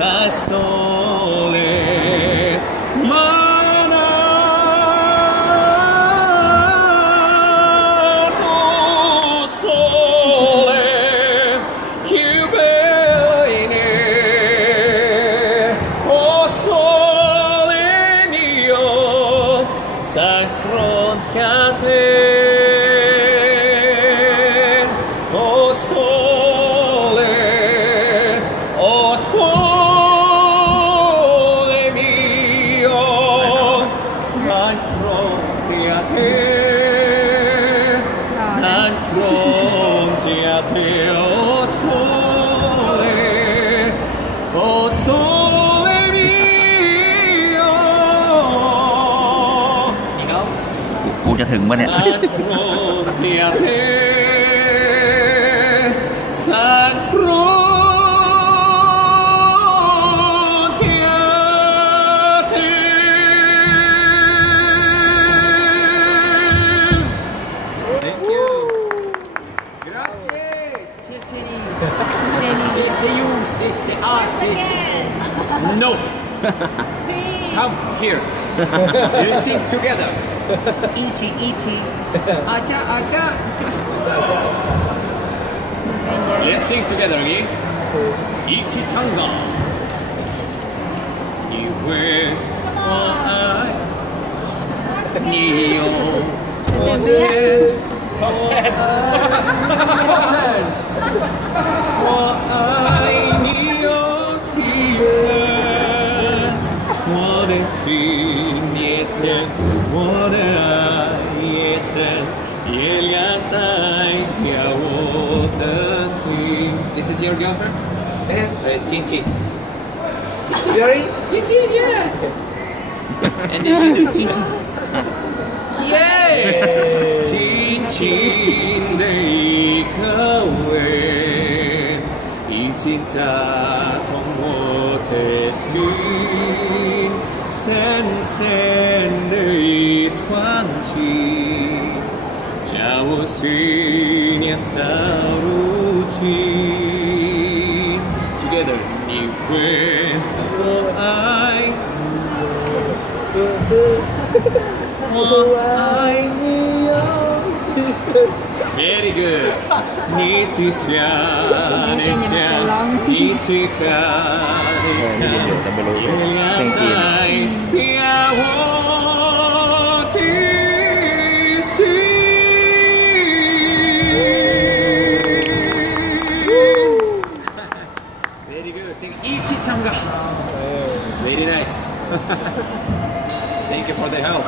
da sole manato sole più bene oh sole mio sta fronte a te oh sole oh sole mio sta fronte a te sta fronte a te oh sole mio กูจะถึงปะเนี่ย Fronte a te sta fronte a te Thank you Grazie 谢谢你谢谢 you 谢谢啊谢谢 No Come here Let's sing together Ichi ichi Acha acha Let's sing together again Ichi changa Niue o ai Nio Hosen Hosen Hosen O ai Nio Tia 我的情也真，我的爱也真，月亮代表我的心。This is your girlfriend? Chin Really? Chin yeah. And then you do Chin Yeah. 轻轻的一颗吻，已经打动我的心。深深的一团情，叫我思念到如今。Together， 你会我爱，我爱你有一个。Very good， 你去想，你想，你去看，你看，月亮代表我的心。Very good， sing Ichi Changa。Very nice。Thank you for the help.